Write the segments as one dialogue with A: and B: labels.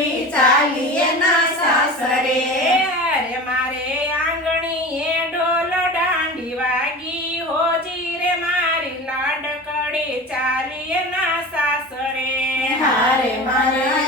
A: આંગણી ચાલીએ ના સાસરે.
B: રે મારે
A: આંગણીએ ઢોલ દાંડી વાગી હોજી રે મારી લાડકડી ચાલીએ ના સાસરે.
B: હારે મારા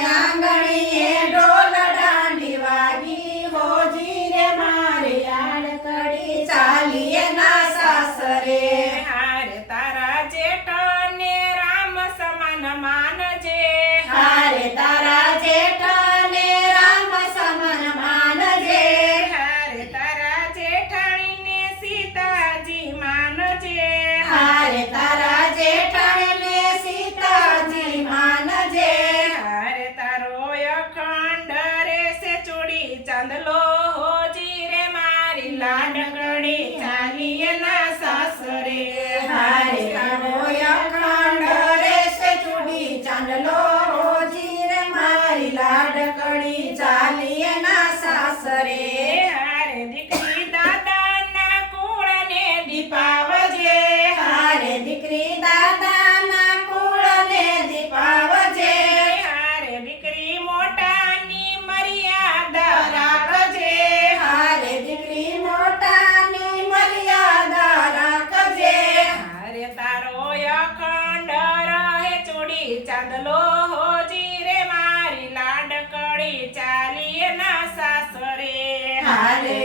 A: escándalo ચાંદલી
B: ચાંદલો હોજી રે મારી લાડકડી ચાલીએ ના સાસરે.
A: હાલે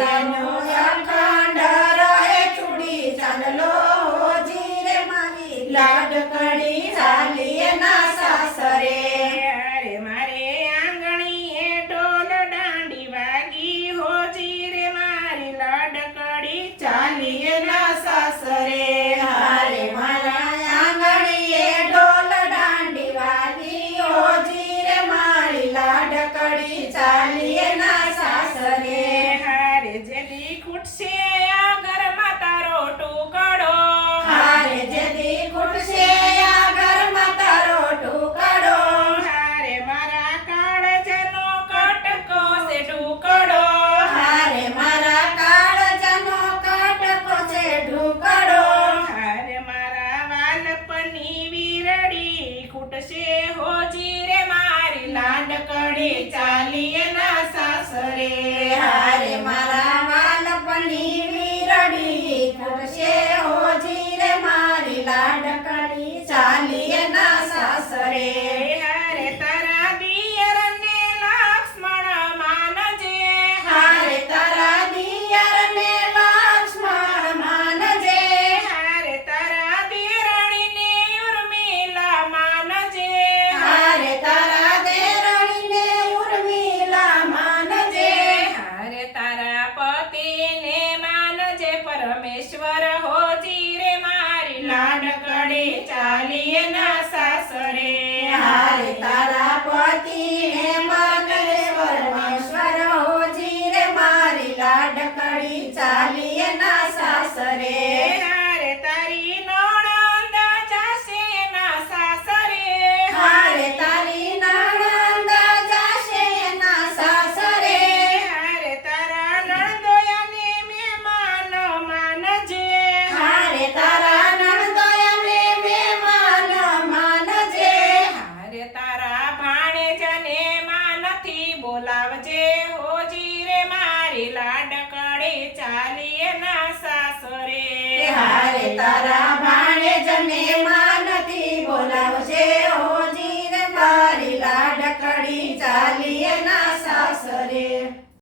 A: રહો જીરે મારી લાડકડે ચાલીએ ના સાસરે.
B: હારે તારા લાવજે હોજી રે મારી લાડકડી ચાલીએ ના સાસરે.
A: હારે તારા